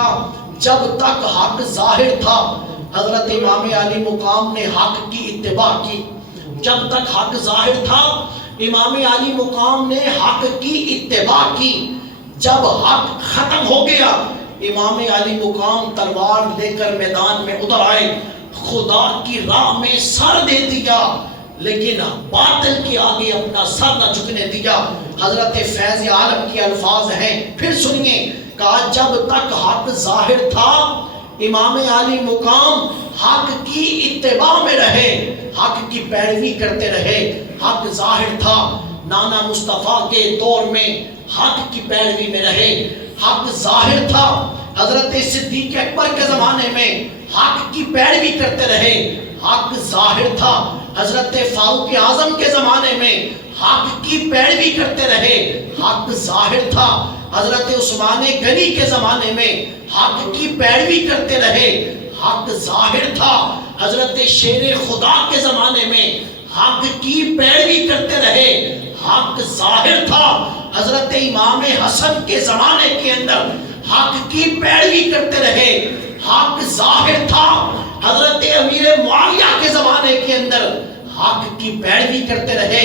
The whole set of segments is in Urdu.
لکھا جب تک حق ظاہر تھا حضرت امام علی مقام نے حق کی اتباع کی. جب تک حق ظاہر تھا امام علی مقام نے حق کی اتباع کی. جب حق ختم ہو گیا امام علی مقام تلوار لے کر میدان میں اتر آئے, خدا کی راہ میں سر دے دیا لیکن باطل کے آگے اپنا سر نہ جھکنے دیا. حضرت فیض عالم کی الفاظ ہیں, پھر سنیے, کہا جب تک حق ظاہر تھا امام علی مقام حق کی اتباع میں رہے, حق کی پیروی کرتے رہے. حق ظاہر تھا, نانا مصطفیٰ کے دور میں حق کی پیروی میں رہے. حق ظاہر تھا, حضرت صدیق اکبر کے زمانے میں حق کی پیروی کرتے رہے. حق ظاہر تھا, حضرت فاروق اعظم کے زمانے میں حق کی پیروی کرتے رہے. حق ظاہر تھا, حضرت عثمان غنی کے زمانے میں حق کی پیروی کرتے رہے. حق ظاہر تھا, حضرت شیر خدا کے زمانے میں حق کی پیروی کرتے رہے. حق ظاہر تھا, حضرت امام حسن کے زمانے کے اندر حق کی پیروی کرتے رہے. حق ظاہر تھا, حضرت امیر معاویہ کے زمانے کے اندر حق کی پیروی کرتے رہے.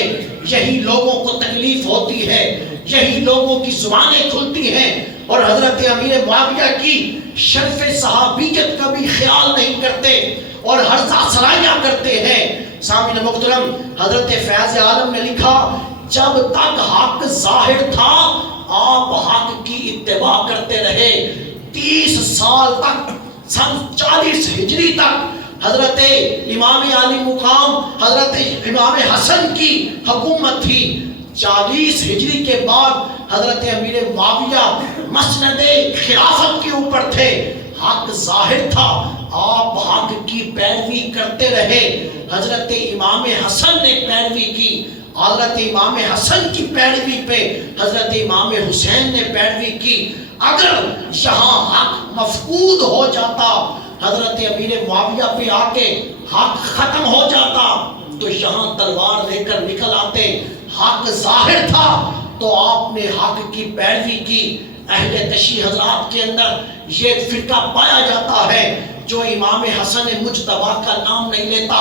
یہی لوگوں کو تکلیف ہوتی ہے, یہی لوگوں کی زبانیں کھلتی ہیں اور حضرت امیر معاویہ کی شرف صحابیت کا بھی خیال نہیں کرتے اور ہرزہ سرائیاں کرتے ہیں. سامعین محترم, حضرت فیض عالم نے لکھا جب تک حق ظاہر تھا آپ حق کی اتباع کرتے رہے. 30 سال تک, سن 40 ہجری تک حضرت امام علی مقام حضرت امام حسن کی حکومت تھی. 40 ہجری کے بعد حضرت امیر معاویہ مسند خلافت کے اوپر تھے. حق ظاہر تھا, آپ حق کی پیروی کرتے رہے. حضرت امام حسن نے پیروی کی, حضرت امام حسن کی پیروی پہ حضرت امام حسین نے پیروی کی. اگر یہاں حق مفقود ہو جاتا, حضرت امیر معاویہ پہ آ کے حق ختم ہو جاتا تو یہاں تلوار لے کر نکل آتے. حق ظاہر تھا تو آپ نے حق کی پیروی کی. اہل تشیع حضرات کے اندر یہ فرقہ پایا جاتا ہے جو امام حسن مجتبی کا نام نہیں لیتا,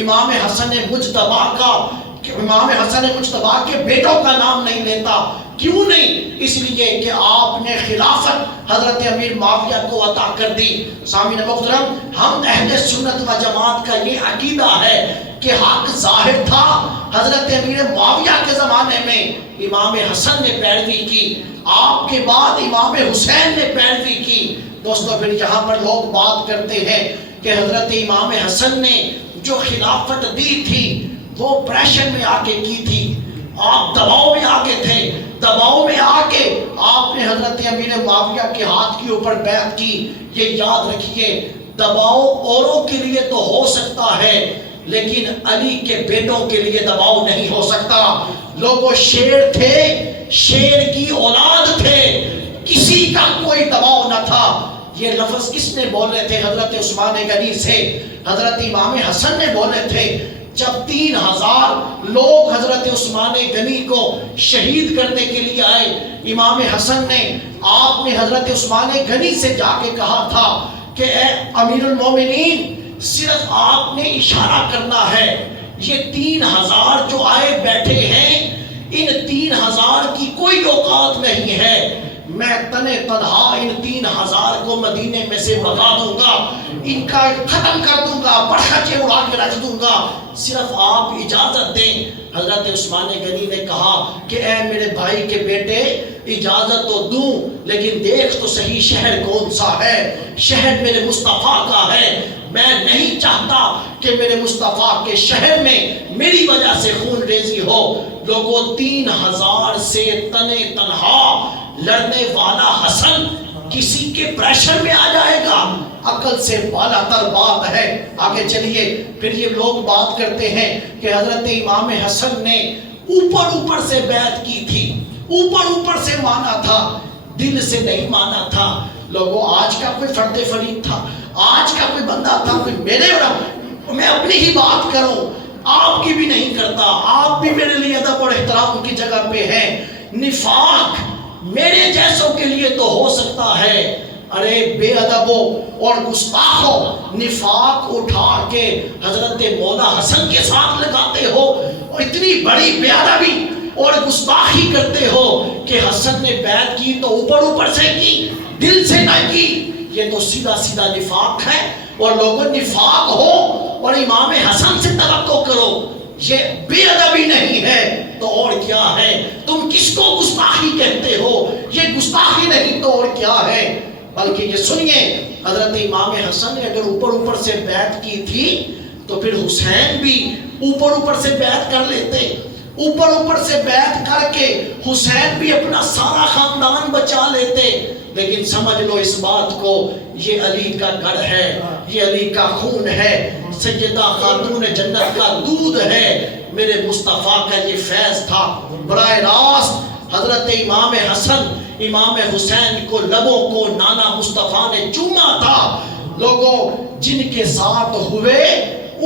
امام حسن مجتبی کا, امام حسن مجتبی کے بیٹوں کا نام نہیں لیتا. کیوں نہیں؟ اس لیے کہ آپ نے خلافت حضرت امیر معاویہ کو عطا کر دی. سامعین محترم, ہم اہل سنت و جماعت کا یہ عقیدہ ہے کہ حق ظاہر تھا, حضرت امیر معاویہ کے زمانے میں امام حسن نے پیروی کی, آپ کے بعد امام حسین نے پیروی کی. دوستو پھر یہاں پر لوگ بات کرتے ہیں کہ حضرت امام حسن نے جو خلافت دی تھی وہ پریشر میں آ کے کی تھی, آپ دباؤ میں آ کے تھے. دباؤ میں آ کے آپ نے حضرت امیر معاویہ کے ہاتھ کے اوپر بیعت کی. یہ یاد رکھیے, دباؤ اوروں کے لیے تو ہو سکتا ہے لیکن علی کے بیٹوں کے لیے دباؤ نہیں ہو سکتا. لوگوں شیر تھے, شیر کی اولاد تھے, کسی کا کوئی دباؤ نہ تھا. یہ لفظ کس نے بولے تھے؟ حضرت عثمان غنی سے حضرت امام حسن نے بولے تھے. جب 3000 لوگ حضرت عثمان غنی کو شہید کرنے کے لیے آئے, امام حسن نے, آپ نے حضرت عثمان غنی سے جا کے کہا تھا کہ اے امیر المومنین, صرف آپ نے اشارہ کرنا ہے, یہ 3000 جو آئے بیٹھے ہیں ان 3000 کی کوئی اوقات نہیں ہے, میں تنے تنہا ان 3000 کو مدینے میں سے بھگا دوں گا, ان کا ختم کر دوں گا, پرخچے اڑا کے رکھ دوں گا, صرف آپ اجازت دیں. حضرت عثمان غنی نے کہا کہ اے میرے بھائی کے بیٹے, اجازت تو دوں لیکن دیکھ تو صحیح شہر کون سا ہے, شہر میرے مصطفیٰ کا ہے. میں نہیں چاہتا کہ میرے مصطفیٰ کے شہر میں میری وجہ سے خون ریزی ہو. لوگوں 3000 سے تنے تنہا لڑنے والا حسن کسی کے پریشر میں آ جائے گا؟ عقل سے بالا تر بات ہے. آگے چلیے, پھر یہ لوگ بات کرتے ہیں کہ حضرت امام حسن نے اوپر سے بیعت کی تھی, اوپر سے مانا تھا, دل سے نہیں مانا تھا. لوگوں آج کا کوئی فرد فرید تھا, آج کا کوئی بندہ تھا, کوئی میرے اور میں اپنی ہی بات کروں, آپ کی بھی نہیں کرتا, آپ بھی میرے لیے ادب اور احترام کی جگہ پہ ہیں. نفاق میرے جیسوں کے لیے تو ہو سکتا ہے ارے بے ادبوں اور گستاخوں، نفاق اٹھا کے حضرت مولا حسن کے ساتھ لگاتے ہو اور اتنی بڑی بے ادبی اور گستاخی کرتے ہو کہ حسن نے بیعت کی تو اوپر سے کی، دل سے نہ کی۔ یہ تو سیدھا سیدھا نفاق ہے، اور لوگوں نفاق ہو اور امام حسن سے توقع کرو، یہ بے ادبی نہیں ہے تو اور کیا ہے؟ تم کس کو گستاخی کہتے ہو؟ یہ گستاخی نہیں تو اور کیا ہے؟ بلکہ یہ سنیے، حضرت امام حسن نے اگر اوپر سے بیعت کی تھی تو پھر حسین بھی اوپر سے بیعت کر لیتے، اوپر سے بیعت کر کے حسین بھی اپنا سارا خاندان بچا لیتے۔ لیکن سمجھ لو اس بات کو، یہ علی کا گڑھ ہے، یہ علی کا خون ہے، سیدہ خاتون جنت کا دودھ ہے، میرے مصطفیٰ کا یہ فیض تھا۔ براہ راست حضرت امام حسن امام حسین کو لبوں کو نانا مصطفیٰ نے چوما تھا۔ لوگوں جن کے ساتھ ہوئے،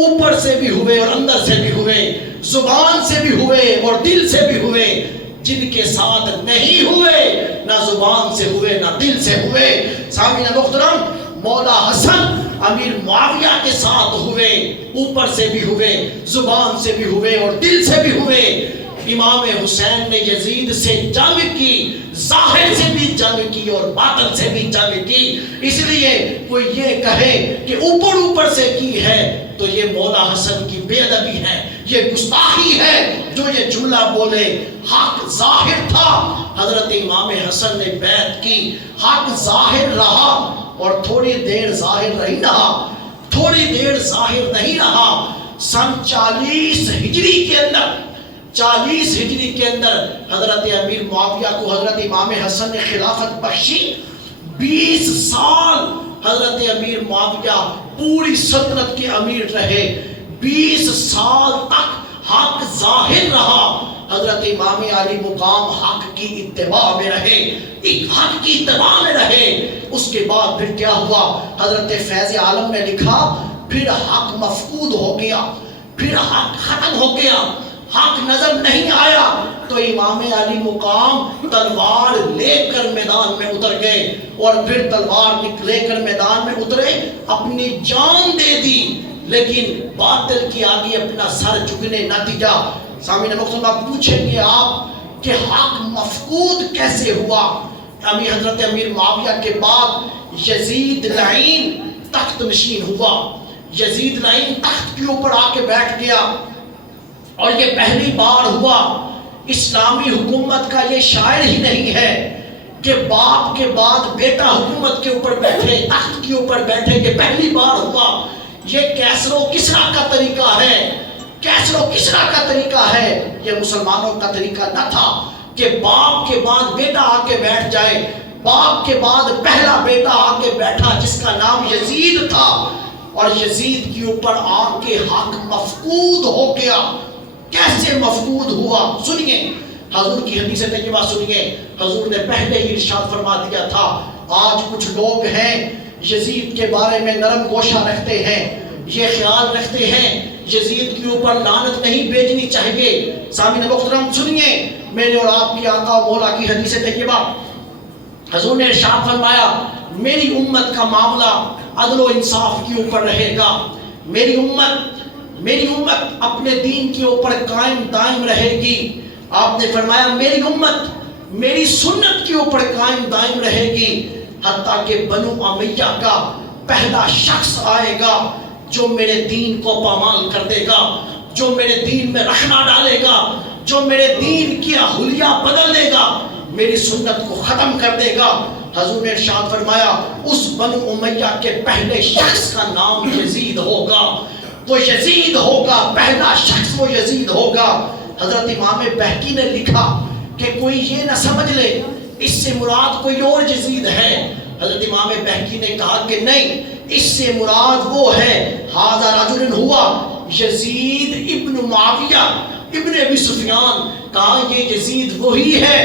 اوپر سے بھی ہوئے اور اندر سے بھی ہوئے، زبان سے بھی ہوئے اور دل سے بھی ہوئے، جن کے ساتھ نہیں ہوئے، نہ زبان سے ہوئے نہ دل سے ہوئے۔ سامعین محترم، مولا حسن امیر معاویہ کے ساتھ ہوئے، اوپر سے بھی ہوئے، زبان سے بھی ہوئے اور دل سے بھی ہوئے۔ امام حسین نے یزید سے جنگ کی، ظاہر سے بھی جنگ کی اور باطن سے بھی جنگ کی۔ اس لیے کوئی یہ کہے کہ اوپر سے کی ہے تو یہ مولا حسن کی بے ادبی ہے، یہ گستاخی ہے جو یہ جملہ بولے۔ حق ظاہر تھا، حضرت امام حسن نے بیعت کی، حق ظاہر رہا اور تھوڑی دیر ظاہر نہیں رہا، تھوڑی دیر ظاہر نہیں رہا۔ سن 40 ہجری کے اندر، 40 ہجری کے اندر حضرت امیر معاویہ کو حضرت امام حسن نے خلافت بخشی۔ 20 سال حضرت امیر معاویہ پوری سلطنت کے امیر رہے، 20 سال تک حق ظاہر رہا۔ حضرت امام علی مقام حق کی اتباع میں رہے، حق کی اتباع میں رہے۔ اس کے بعد پھر کیا ہوا؟ حضرت فیض عالم نے لکھا، پھر حق مفقود ہو گیا، پھر حق ختم ہو گیا، حق نظر نہیں آیا تو امام علی مقام تلوار لے کر میدان میں اتر گئے، اور پھر تلوار لے کر میدان میں اترے، اپنی جان دے دی، لیکن باطل کی آگے اپنا سر جھکنے نہ دیا۔ سامعین محترم، آپ پوچھیں گے آپ کہ حق مفقود کیسے ہوا؟ حضرت امیر معاویہ کے بعد یزید لعین تخت نشین ہوا، یزید لعین تخت کے اوپر آ کے بیٹھ گیا، اور یہ پہلی بار ہوا۔ اسلامی حکومت کا یہ شاعر ہی نہیں ہے کہ باپ کے بعد بیٹا حکومت کے اوپر بیٹھے، تخت کے اوپر بیٹھے، کہ پہلی بار ہوا۔ یہ کیسر و کسریٰ کا طریقہ ہے، کیسر و کسریٰ کا طریقہ ہے، یہ مسلمانوں کا طریقہ نہ تھا کہ باپ کے بعد بیٹا آ کے بیٹھ جائے۔ باپ کے بعد پہلا بیٹا آ کے بیٹھا جس کا نام یزید تھا، اور یزید کے اوپر آ کے حق مفقود ہو گیا۔ کیسے مفقود ہوا؟ سنیے حضور کی حدیث طیبہ، سنیے حضور نے پہلے ہی ارشاد فرما دیا تھا، آج کچھ لوگ ہیں یزید کے بارے میں نرم گوشہ رکھتے ہیں، یہ خیال رکھتے ہیں یزید کے اوپر لعنت نہیں بھیجنی چاہیے۔ سامعین محترم سنیے میرے اور آپ کی آقا مولا کی حدیث طیبہ، حضور نے ارشاد فرمایا، میری امت کا معاملہ عدل و انصاف کے اوپر رہے گا، میری امت اپنے دین کے اوپر قائم دائم رہے گی۔ آپ نے فرمایا میری امت میری سنت کے اوپر قائم دائم رہے گی، حتیٰ کہ بنو امیہ کا پہلا شخص آئے گا جو میرے دین کو پامال کر دے گا، جو میرے دین میں رخنا ڈالے گا، جو میرے دین کی حلیہ بدل دے گا، میری سنت کو ختم کر دے گا۔ حضور نے ارشاد فرمایا اس بنو امیہ کے پہلے شخص کا نام یزید ہوگا، وہ یزید ہوگا، پہلا شخص وہ یزید ہوگا۔ حضرت امام بہقی نے لکھا کہ کوئی یہ نہ سمجھ لے اس سے مراد کوئی اور یزید ہے۔ حضرت امام بہقی نے کہا کہ نہیں، اس سے مراد وہ ہے، ھذا رجل ہوا یزید ابن معاویہ ابن ابی سفیان، کہا یہ یزید وہی ہے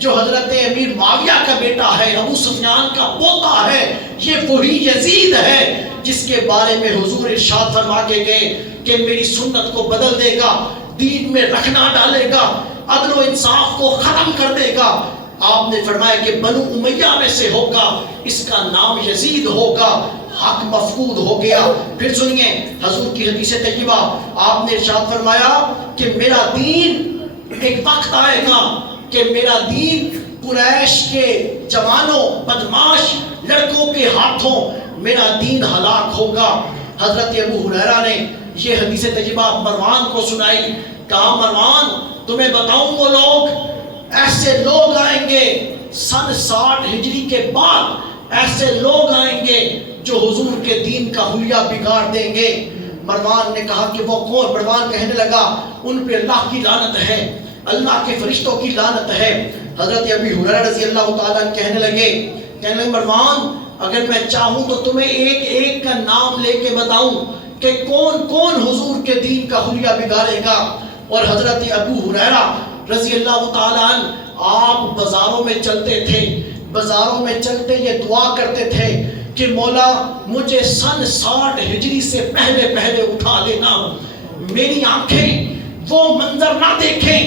جو حضرت امیر معاویہ کا بیٹا ہے، ابو سفیان کا پوتا ہے، یہ وہی یزید ہے جس کے بارے میں حضور ارشاد فرما کے گئے کہ میری سنت کو بدل دے گا، دین میں رکھنا ڈالے گا، عدل و انصاف کو ختم کر دے گا۔ آپ نے فرمایا کہ بنو امیہ میں سے ہوگا، اس کا نام یزید ہوگا، حق مفقود ہو گیا۔ پھر سنیے حضور کی حدیث طیبہ، آپ نے ارشاد فرمایا کہ میرا دین ایک وقت آئے گا کہ میرا دین قریش کے جوانوں بدماش لڑکوں کے ہاتھوں میرا دین ہلاک ہوگا۔ حضرت ابو ہریرہ نے یہ حدیث طیبہ مروان کو سنائی، کہا مروان تمہیں بتاؤں وہ لوگ، ایسے لوگ آئیں گے سن 60 ہجری کے بعد، ایسے لوگ آئیں گے جو حضور کے دین کا حلیہ بگاڑ دیں گے۔ مروان نے کہا کہ وہ کون؟ مروان کہنے لگا ان پہ اللہ کی لعنت ہے، اللہ کے فرشتوں کی لعنت ہے۔ حضرت ابی ہریرہ رضی اللہ تعالیٰ کہنے لگے مروان اگر میں چاہوں تو تمہیں ایک ایک کا نام لے کے بتاؤں کہ کون کون حضور کے دین کا حلیہ بگاڑے گا۔ اور حضرت ابو ہریرہ رضی اللہ تعالیٰ عنہ آپ بازاروں میں چلتے تھے، بازاروں میں چلتے یہ دعا کرتے تھے کہ مولا مجھے سن 60 ہجری سے پہلے پہلے اٹھا لینا، میری آنکھیں وہ منظر نہ دیکھیں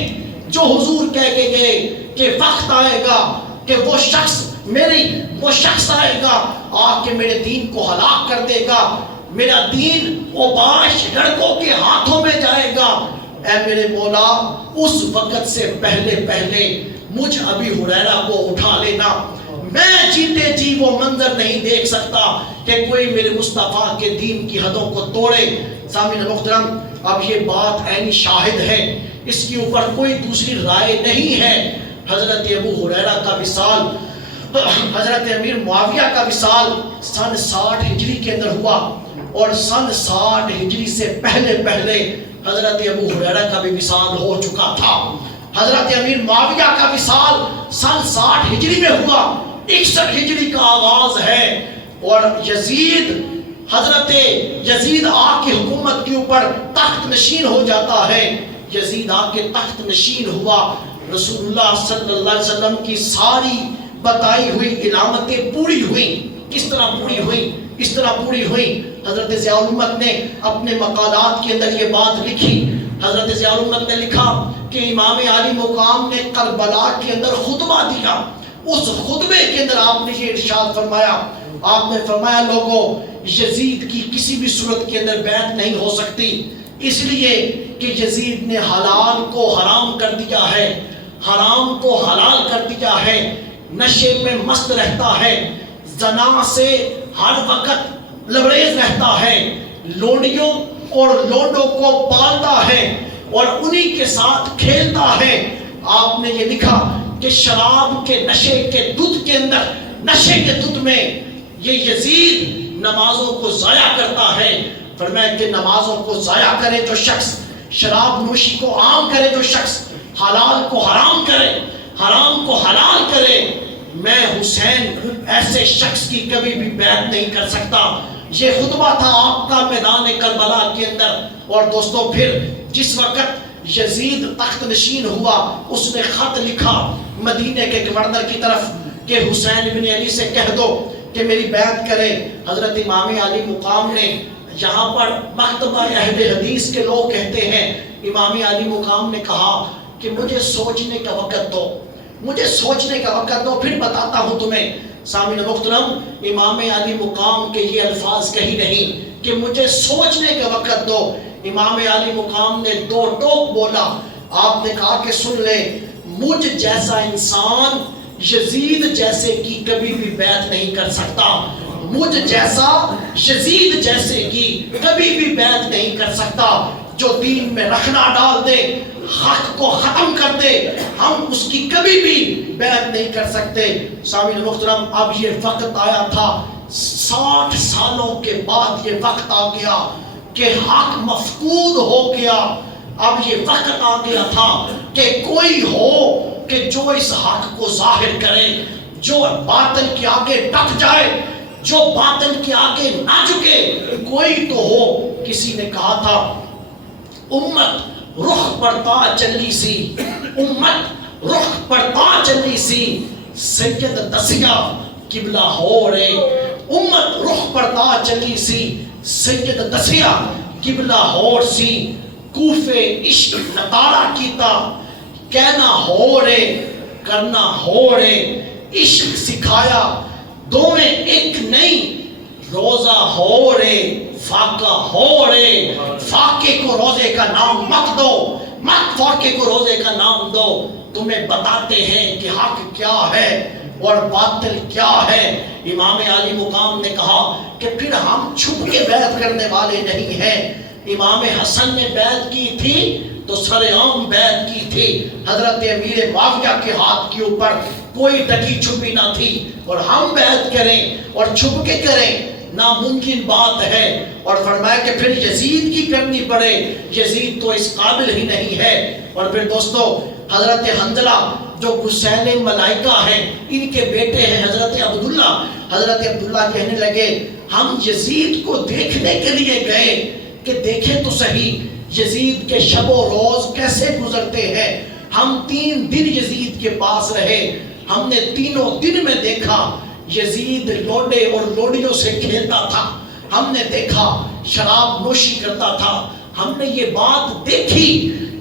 جو حضور کہہ کے گئے کہ وقت آئے گا کہ وہ شخص آئے گا آ کے میرے دین کو ہلاک کر دے گا، میرا دین اوباش لڑکوں کے ہاتھوں میں جائے گا۔ اے میرے مولا اس وقت سے پہلے پہلے مجھ ابی ہریرہ کو اٹھا لینا، میں جیتے جی وہ منظر نہیں دیکھ سکتا کہ کوئی میرے مصطفیٰ کے دین کی حدوں کو توڑے۔ سامعین محترم اب یہ بات عینی شاہد ہے، اس کے اوپر کوئی دوسری رائے نہیں ہے۔ حضرت ابو ہریرہ کا وصال، حضرت امیر معاویہ کا وصال سن 60 ہجری کے اندر ہوا، اور سن 60 ہجری سے پہلے پہلے حضرت ابو ہریرہ کا بھی وصال ہو چکا تھا۔ حضرت امیر معاویہ کا وصال سن 60 ہجری میں ہوا، 61 ہجری کا آغاز ہے، اور حضرت یزید آ کے حکومت کے اوپر تخت نشین ہو جاتا ہے۔ یزید آ کے تخت نشین ہوا، رسول اللہ صلی اللہ علیہ وسلم کی ساری بتائی ہوئی علامتیں پوری ہوئیں۔ کس طرح پوری ہوئیں؟ اس طرح پوری ہوئیں، حضرت ضیاء الامت نے اپنے مقالات کے اندر یہ بات لکھی۔ حضرت ضیاء الامت نے لکھا کہ امام عالی مقام نے کربلا کے اندر خطبہ دیا، اس خطبے کے اندر آپ نے یہ ارشاد فرمایا، آپ نے فرمایا لوگوں یزید کی کسی بھی صورت کے اندر بیعت نہیں ہو سکتی، اس لیے کہ یزید نے حلال کو حرام کر دیا ہے، حرام کو حلال کر دیا ہے، نشے میں مست رہتا ہے، زنا سے ہر وقت لبریز رہتا ہے، لونڈیوں اور لونڈوں کو پالتا ہے اور انہی کے ساتھ کھیلتا ہے۔ آپ نے یہ لکھا کہ شراب کے نشے کے دودھ کے اندر، نشے کے دودھ میں یہ یزید نمازوں کو ضائع کرتا ہے۔ فرمایا کہ نمازوں کو ضائع کرے جو شخص، شراب نوشی کو عام کرے جو شخص، حلال کو حرام کرے، حرام کو حلال کرے، میں حسین ایسے شخص کی کبھی بھی بیعت نہیں کر سکتا۔ یہ خطبہ تھا آپ کا میدان کربلا کے اندر۔ اور دوستو پھر جس وقت یزید تخت نشین ہوا، اس نے خط لکھا مدینے کے گورنر کی طرف کہ حسین بن علی سے کہہ دو کہ میری بیعت کرے۔ حضرت امام علی مقام نے یہاں پر مکتبہ اہل حدیث کے لوگ کہتے ہیں، امام علی مقام نے کہا کہ مجھے سوچنے کا وقت دو، مجھے سوچنے کا وقت دو، پھر بتاتا ہوں تمہیں۔ سامعین محترم امام علی مقام کے یہ الفاظ کہیں نہیں کہ مجھے سوچنے کا وقت دو، امام علی مقام نے دو ٹوک بولا۔ آپ نے کہا کہ سن لے، مجھ جیسا انسان یزید جیسے کی کبھی بھی بیعت نہیں کر سکتا، مجھ جیسا یزید جیسے کی کبھی بھی بیعت نہیں کر سکتا۔ جو دین میں رکھنا ڈال دے، حق کو ختم کر دے، ہم اس کی کبھی بھی بیعت نہیں کر سکتے۔ سامعین محترم اب یہ وقت آیا تھا، 60 سالوں کے بعد یہ وقت آ گیا کہ حق مفقود ہو گیا۔ اب یہ وقت آ گیا تھا کہ کوئی ہو کہ جو اس حق کو ظاہر کرے، جو باطل کے آگے ڈٹ جائے، جو باطل کے آگے نہ جھکے، کوئی تو ہو۔ کسی نے کہا تھا امت رخ پڑتا چلی سی، امت رخ پڑتا چلی سی، سید دسیا قبلہ ہو رے، امت رخ پڑتا چلی سی، سید دسیا قبلہ ہو سی، کوفے عشق نتارا کیتا کہنا ہو رے، کرنا ہوڑے عشق سکھایا دوویں ایک نہیں روزہ ہوڑے فاقہ ہوڑے فاقے کو روزے کا نام مت دو مت فاقے کو روزے کا نام دو تمہیں بتاتے ہیں کہ حق کیا ہے اور باطل کیا ہے امام علی مقام نے کہا کہ پھر ہم چھپ کے بیعت کرنے والے نہیں ہیں امام حسن نے بیعت کی تھی تو سر عام بیعت کی تھی حضرت امیر معاویہ کے ہاتھ کے اوپر کوئی ڈکی چھپی نہ تھی اور ہم بیعت کریں اور چھپ کے کریں ناممکن بات ہے اور فرمایا کہ پھر یزید کی کرنی پڑے یزید تو اس قابل ہی نہیں ہے اور پھر دوستو حضرت حنظلہ جو حسین ملائکہ ہیں ان کے بیٹے ہیں حضرت عبداللہ کہنے لگے ہم یزید کو دیکھنے کے لیے گئے کہ دیکھیں تو صحیح یزید کے شب و روز کیسے گزرتے ہیں ہم 3 دن یزید کے پاس رہے ہم نے تینوں دن میں دیکھا یزید لوڈے اور لوڈیوں سے کھیلتا تھا ہم نے دیکھا شراب نوشی کرتا تھا ہم نے یہ بات دیکھی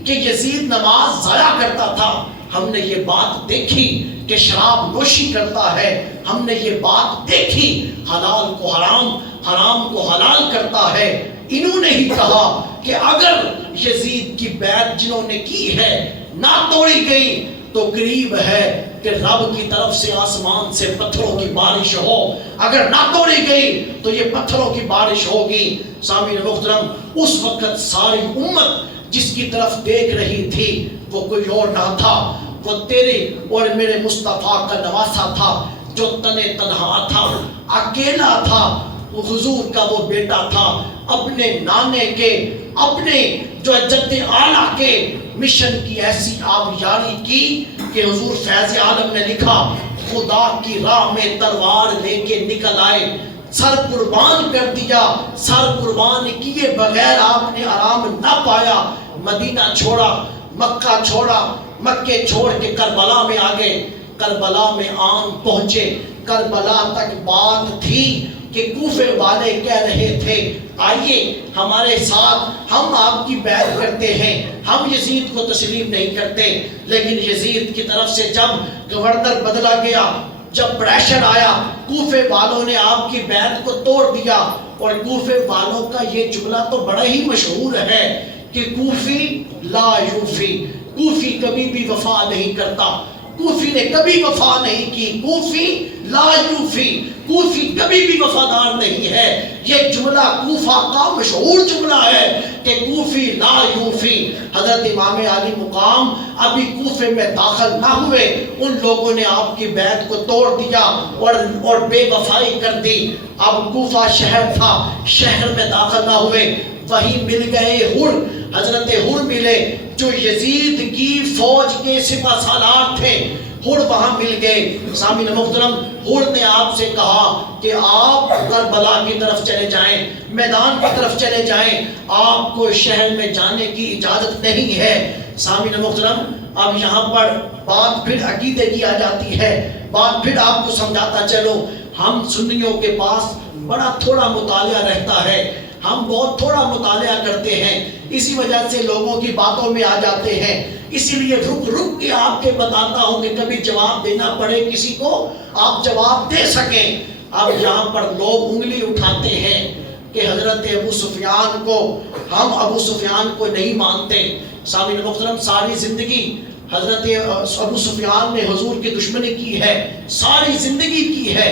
کہ یزید نماز ضائع کرتا تھا ہم نے یہ بات دیکھی کہ شراب نوشی کرتا ہے ہم نے یہ بات دیکھی حلال کو حرام حرام کو حلال کرتا ہے انہوں نے ہی کہا کہ اگر یزید کی بیعت جنہوں نے کی ہے نہ توڑی گئی تو قریب ہے کہ رب کی طرف سے آسمان سے پتھروں کی بارش ہو اگر نہ توڑی گئی تو یہ پتھروں کی بارش ہوگی سامعین محترم اس وقت ساری امت جس کی طرف دیکھ رہی تھی وہ کوئی اور نہ تھا وہ تیرے اور میرے مصطفیٰ کا نواسا تھا جو تنے تنہا تھا اکیلا تھا وہ حضور کا وہ بیٹا تھا اپنے نانے کے اپنے جو جد اعلیٰ کے مشن کی ایسی آبیاری کی کہ حضور فیض عالم نے لکھا خدا کی راہ میں تلوار لے کے نکل آئے سر قربان کر دیا سر قربان کیے بغیر آپ نے آرام نہ پایا مدینہ چھوڑا مکہ چھوڑا مکے چھوڑ کے کربلا میں آگے کربلا میں آن پہنچے کربلا تک بات تھی کہ کوفے والے کہہ رہے تھے آئیے ہمارے ساتھ ہم آپ کی بیعت کرتے ہیں ہم یزید کو تسلیم نہیں کرتے لیکن یزید کی طرف سے جب گورنر بدلا گیا جب پریشر آیا کوفے والوں نے آپ کی بیعت کو توڑ دیا اور کوفے والوں کا یہ جملہ تو بڑا ہی مشہور ہے کہ کوفی لا یوفی کوفی کبھی بھی وفا نہیں کرتا کوفی نے کبھی وفا نہیں کی کوفی لا یوفی کوفی کبھی بھی وفادار نہیں ہے یہ جملہ کوفہ کا مشہور جملہ ہے کہ کوفی لا یوفی حضرت امام علی مقام ابھی کوفے میں داخل نہ ہوئے ان لوگوں نے آپ کی بیعت کو توڑ دیا اور بے وفائی کر دی اب کوفہ شہر تھا شہر میں داخل نہ ہوئے وہیں مل گئے ہر حضرت ہر ملے جو یزید کی فوج کے سپہ سالار تھے ہر وہاں مل گئے سامعین محترم ہر نے آپ سے کہا کہ آپ کربلا کی طرف چلے جائیں میدان کی طرف چلے جائیں آپ کو شہر میں جانے کی اجازت نہیں ہے سامعین محترم اب یہاں پر بات پھر عقیدے کی آ جاتی ہے بات پھر آپ کو سمجھاتا چلو ہم سنیوں کے پاس بڑا تھوڑا مطالعہ رہتا ہے ہم بہت تھوڑا مطالعہ کرتے ہیں اسی وجہ سے لوگوں کی باتوں میں آ جاتے ہیں اسی لیے رک رک کے آپ کے بتاتا ہوں کہ کبھی جواب دینا پڑے کسی کو آپ جواب دے سکیں اب یہاں پر لوگ انگلی اٹھاتے ہیں کہ حضرت ابو سفیان کو ہم ابو سفیان کو نہیں مانتے سامعین محترم ساری زندگی حضرت ابو سفیان نے حضور کی دشمنی کی ہے ساری زندگی کی ہے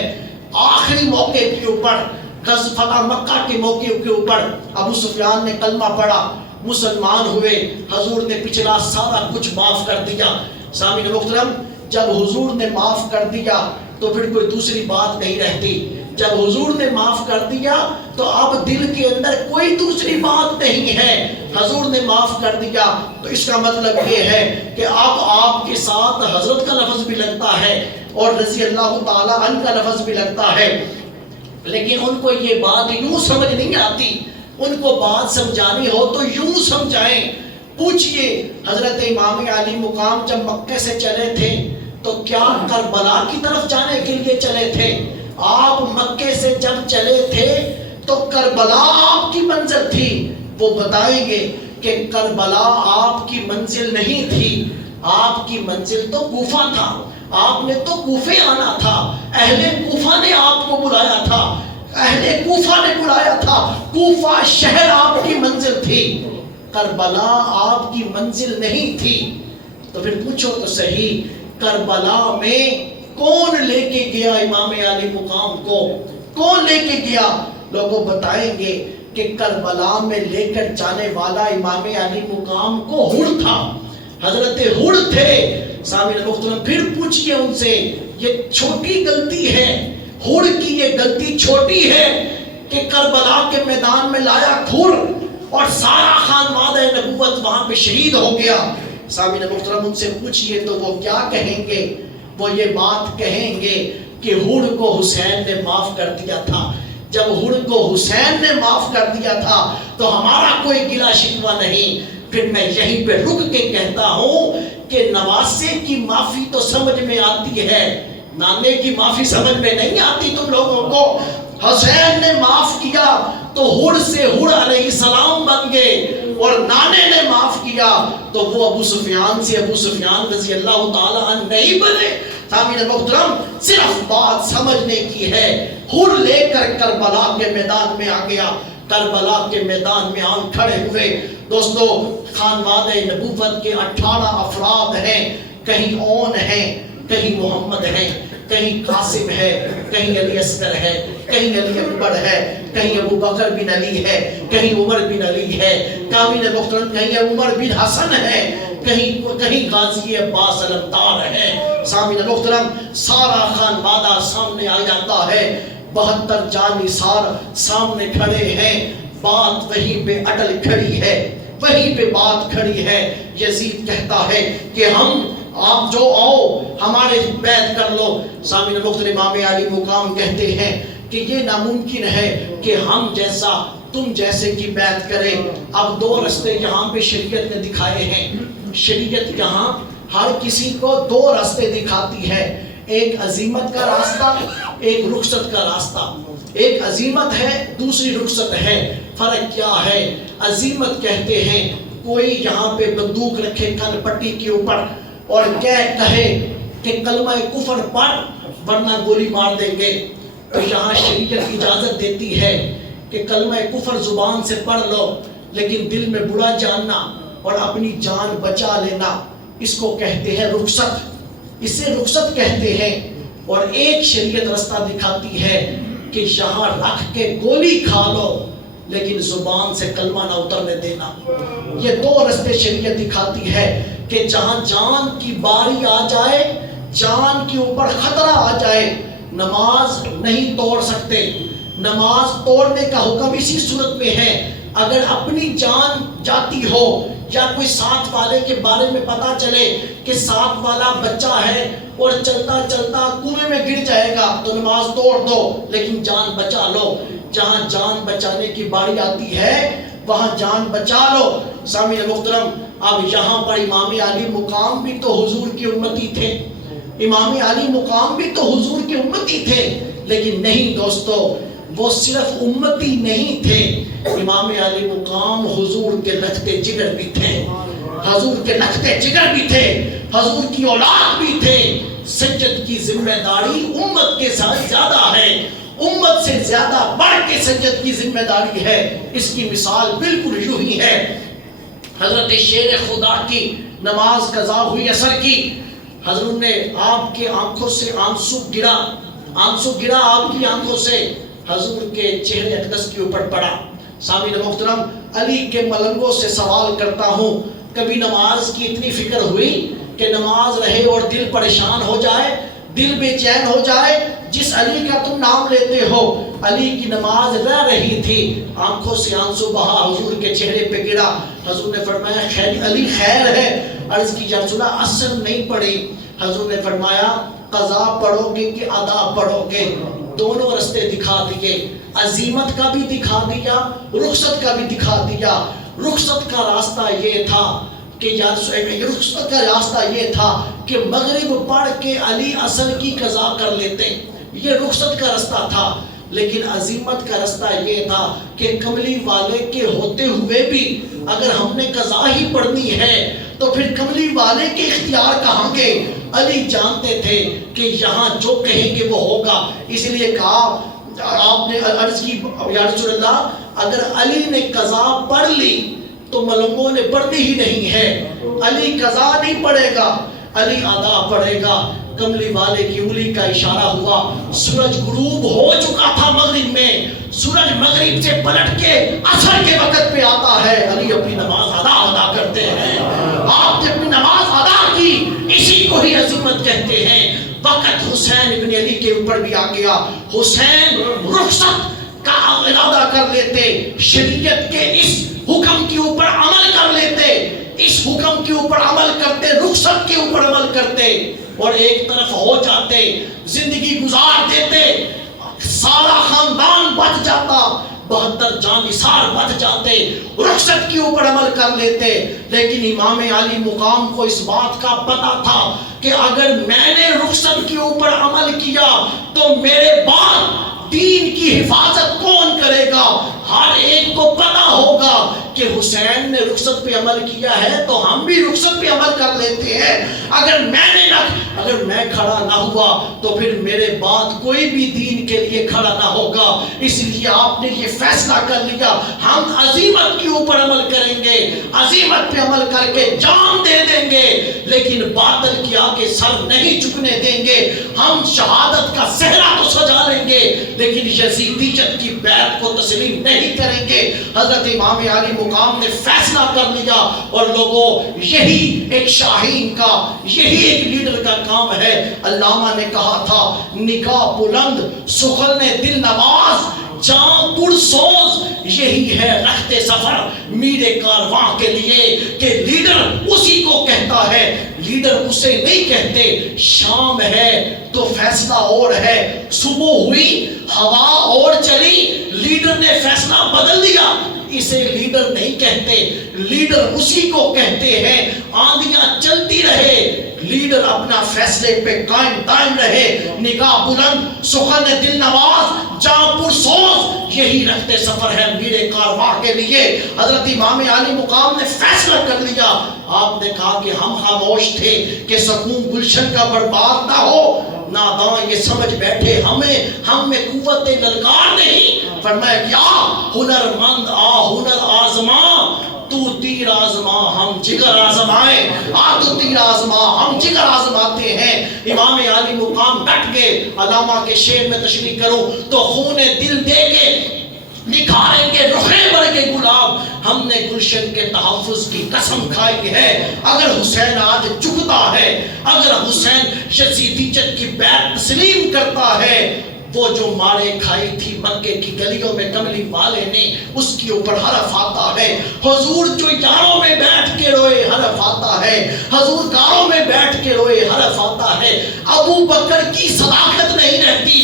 آخری موقع کے اوپر فتح مکہ کے موقع کے اوپر ابو سفیان نے کلمہ پڑھا مسلمان ہوئے حضور نے پچھلا سارا کچھ معاف کر دیا سامعین محترم جب حضور نے معاف کر دیا تو پھر کوئی دوسری بات نہیں رہتی جب حضور نے معاف کر دیا تو اب دل کے اندر کوئی دوسری بات نہیں ہے حضور نے معاف کر دیا تو اس کا مطلب یہ ہے کہ اب آپ کے ساتھ حضرت کا لفظ بھی لگتا ہے اور رضی اللہ تعالی عنہ کا لفظ بھی لگتا ہے لیکن ان کو یہ بات یوں سمجھ نہیں آتی ان کو بات سمجھانی ہو تو یوں سمجھائیں پوچھئے حضرت امام علی مقام جب مکہ سے چلے تھے تو کیا کربلا کی طرف جانے کے لیے چلے تھے آپ مکے سے جب چلے تھے تو کربلا آپ کی منزل تھی وہ بتائیں گے کہ کربلا آپ کی منزل نہیں تھی آپ کی منزل تو کوفہ تھا آپ نے تو کوفے آنا تھا، اہل کوفہ نے آپ کو بلایا تھا، اہل کوفہ نے بلایا تھا، کوفہ شہر آپ کی منزل تھی، کربلا آپ کی منزل نہیں تھی۔ تو پھر پوچھو تو صحیح، کربلا میں کون لے کے گیا امام علی مقام کو؟ کون لے کے گیا؟ لوگوں بتائیں گے کہ کربلا میں لے کر جانے والا امام علی مقام کو ہڑ تھا، حضرت ہڑ تھے۔ سامعین محترم، پھر پوچھئے ان سے، یہ چھوٹی غلطی ہے، ہڑ کی یہ غلطی چھوٹی ہے کہ کربلا کے میدان میں لایا کھر اور سارا خاندان نبوت وہاں پہ شہید ہو گیا۔ سامعین محترم، ان سے پوچھئے تو وہ کیا کہیں گے؟ وہ یہ بات کہیں گے کہ ہڑ کو حسین نے معاف کر دیا تھا۔ جب ہڑ کو حسین نے معاف کر دیا تھا تو ہمارا کوئی گلہ شکوہ نہیں۔ پھر میں یہیں پہ رک کے کہتا ہوں کہ نواسے کی معافی تو سمجھ میں آتی ہے، نانے کی معافی سمجھ میں نہیں آتی تم لوگوں کو۔ حسین نے معاف کیا تو ہڑ سے ہڑ علیہ السلام بن گئے، اور نانے نے معاف کیا تو وہ ابو سفیان سے ابو سفیان رضی اللہ تعالیٰ عنہ نہیں بنے۔ سامعین محترم، صرف بات سمجھنے کی ہے۔ ہڑ لے کر کربلا کے میدان میں آ گیا، کربلا کے میدان میں آن کھڑے ہوئے۔ دوستو، خاندان نبوت کے 18 افراد ہیں، کہیں اون ہیں، کہیں محمد ہیں، کہیں قاسم ہے، کہیں علی اصغر ہے، کہیں علی اکبر ہے، کہیں ابو بکر بن علی ہے، کہیں عمر بن علی ہے، کامل محترم کہیں عمر بن حسن ہے، کہیں غازی عباس علمدار ہے۔ سامعین محترم، سارا خانوادہ سامنے آ جاتا ہے، 72 جانثار سامنے کھڑے ہیں، بات وہیں پہ اٹل کھڑی ہے، وہیں پہ بات کھڑی ہے۔ یزید کہتا ہے کہ آپ جو آؤ ہمارے بیعت کر لو۔ سامعین محترم، امام علی مقام کہتے ہیں کہ یہ ناممکن ہے کہ ہم جیسا تم جیسے کی بیعت کریں۔ اب 2 رستے یہاں پہ شریعت نے دکھائے ہیں۔ شریعت یہاں ہر کسی کو 2 رستے دکھاتی ہے، ایک عزیمت کا راستہ، ایک رخصت کا راستہ۔ ایک عزیمت ہے، دوسری رخصت ہے۔ فرق کیا ہے؟ عزیمت کہتے ہیں کوئی یہاں پہ بندوق رکھے کن پٹی کے اوپر اور کہے کہ کلمہ کفر پڑھ ورنہ گولی مار دیں گے، تو یہاں شریعت اجازت دیتی ہے کہ کلمہ کفر زبان سے پڑھ لو لیکن دل میں برا جاننا اور اپنی جان بچا لینا، اس کو کہتے ہیں رخصت، اسے رخصت کہتے ہیں۔ اور ایک شریعت رستہ دکھاتی ہے کہ یہاں رکھ کے گولی کھا لو لیکن زبان سے کلمہ نہ اترنے دینا۔ یہ 2 رستے شریعت دکھاتی ہے کہ جہاں جان کی باری آ جائے، جان کے اوپر خطرہ آ جائے، نماز نہیں توڑ سکتے۔ نماز توڑنے کا حکم اسی صورت میں ہے اگر اپنی جان جاتی ہو یا کوئی ساتھ والے کے بارے میں پتا چلے کہ ساتھ والا بچہ ہے اور چلتا چلتا کنویں میں گر جائے گا تو نماز توڑ دو لیکن جان بچا لو۔ جہاں جان بچانے کی باری آتی ہے وہاں جان بچا لو۔ سامعین محترم، اب یہاں پر امام علی مقام بھی تو حضور کی امتی تھے، امام علی مقام بھی تو حضور کی امتی تھے، لیکن نہیں دوستو، وہ صرف امتی نہیں تھے، امام علی مقام حضور کے لختے جگر بھی تھے، حضور کے لختے جگر بھی تھے، حضور کی اولاد بھی تھے۔ سجد کی ذمہ داری امت کے ساتھ زیادہ ہے، امت سے زیادہ بڑھ کے سجد کی ذمہ داری ہے۔ اس کی مثال بالکل یوں ہی ہے، حضرت شیر خدا کی نماز قضا ہوئی عصر کی، حضور نے آپ کے آنکھوں سے آنسو گرا آپ کی آنکھوں سے، حضور کے چہرے اقدس کے اوپر پڑا۔ سامعین محترم، علی کے ملنگوں سے سوال کرتا ہوں، کبھی نماز کی اتنی فکر ہوئی کہ نماز رہے اور دل پریشان ہو جائے، دل بے چین ہو جائے؟ جس علی کا تم نام لیتے ہو، علی کی نماز رہ رہی تھی، آنکھوں سے آنسو بہا، حضور کے چہرے پہ گرا۔ حضور نے فرمایا خیر علی خیر ہے؟ عرض کی یا رسول اللہ اثر نہیں پڑی۔ حضور نے فرمایا قضا پڑھو گے کہ ادا پڑھو گے؟ دونوں رستے دکھا دیے، عزیمت کا بھی دکھا دیا، رخصت کا بھی دکھا دیا۔ رخصت کا راستہ یہ تھا کہ رخصت کا راستہ یہ تھا کہ مغرب پڑھ کے علی عصر کی قضا کر لیتے، یہ رخصت کا راستہ تھا۔ لیکن عزیمت کا راستہ یہ تھا کہ کملی والے کے ہوتے ہوئے بھی اگر ہم نے قضا ہی پڑھنی ہے تو پھر کملی والے کے اختیار کہاں گے؟ علی جانتے تھے کہ یہاں جو کہیں گے وہ ہوگا، اس لیے کہا، آپ نے عرض کی یا رسول اللہ اگر علی نے قضا پڑھ لی تو ملنگوں نے پڑھنی ہی نہیں ہے، علی قضا نہیں پڑھے گا، علی ادا پڑھے گا۔ کملی والے کی انگلی کا اشارہ ہوا، سورج غروب ہو چکا تھا مغرب میں، سورج مغرب سے پلٹ کے عصر کے وقت پہ آتا ہے، علی اپنی نماز ادا کرتے ہیں۔ آپ نے اپنی نماز ادا کی، اسی کو ہی عظمت کہتے ہیں۔ وقت حسین ابن علی کے اوپر بھی آ گیا، حسین رخصت کا ارادہ کر لیتے، شریعت کے اس حکم کے اوپر عمل کر لیتے، اس حکم کے اوپر عمل کرتے، رخصت کے اوپر عمل کرتے اور ایک طرف ہو جاتے، زندگی گزار دیتے، سارا خاندان بچ جاتا، 72 جانثار بچ جاتے، رخصت کے اوپر عمل کر لیتے۔ لیکن امام علی مقام کو اس بات کا پتہ تھا کہ اگر میں نے رخصت کے اوپر عمل کیا تو میرے بعد دین کی حفاظت کون کرے گا؟ ہر ایک کو پتہ ہوگا کہ حسین نے رخصت پہ عمل کیا ہے تو ہم بھی رخصت پہ عمل کر لیتے ہیں۔ اگر میں کھڑا نہ ہوا تو پھر میرے بعد کوئی بھی دین کے لیے کھڑا نہ ہوگا۔ اس لیے آپ نے یہ فیصلہ کر لیا ہم عزیمت کے اوپر عمل کریں گے، عزیمت پہ عمل کر کے جان دے دیں گے، لیکن باطل کے آگے سر نہیں جھکنے دیں گے۔ ہم شہادت کا صحرا تو سجا لیں گے لیکن یزیدیت کی بیعت کو تسلیم نہیں کریں گے۔ حضرت امام علی مقام نے فیصلہ کر لیا، اور لوگوں یہی ایک شاہین کا، یہی ایک لیڈر کا کام ہے۔ علامہ نے کہا تھا نگاہ بلند، سخن دل نواز، جان پر سوز، یہی ہے رخت سفر میرے کارواں کے لیے، کہ لیڈر اسی کو کہتا ہے، لیڈر اسے نہیں کہتے۔ شام ہے تو فیصلہ اور ہے، صبح ہوئی ہوا اور چلی، لیڈر نے فیصلہ بدل دیا، اسے لیڈر نہیں کہتے، لیڈر اسی کو کہتے ہیں۔ آندیاں چلتی رہے، لیڈر اپنا فیصلے پہ قائم دائم رہے، نگاہ بلند، سخن دل نواز، جاں پر سوز، یہی رخت سفر ہے میرے کارواں کے لیے۔ حضرت امام علی مقام نے فیصلہ کر لیا۔ آپ نے کہا کہ ہم خاموش تھے کہ سکون گلشن کا برباد نہ ہو، ناداں یہ سمجھ بیٹھے ہم میں قوت للکار نہیں۔ فرمایا کیا ہنر مند ہنر آزما، تو تیر آزما ہم جگر آزمائیں، تو تیر آزما ہم جگر آزماتے ہیں۔ امام علی مقام ڈٹ گئے۔ علامہ کے شعر میں تشریح کروں تو خون دل دے کے نکھاریں گے رخے بر کے گلاب، ہم نے گلشن کے تحفظ کی قسم کھائی ہے۔ اگر حسین آج جھکتا ہے، اگر حسین یزیدیت کی بیعت تسلیم کرتا ہے، وہ جو مارے کھائی تھی مکے کی گلیوں میں کملی والے نے، اس کے اوپر حرف آتا ہے۔ حضور جو یاروں میں بیٹھ کے روئے حرف آتا ہے، حضور کاروں میں بیٹھ کے روئے حرف آتا ہے۔ ابو بکر کی صداقت نہیں رہتی،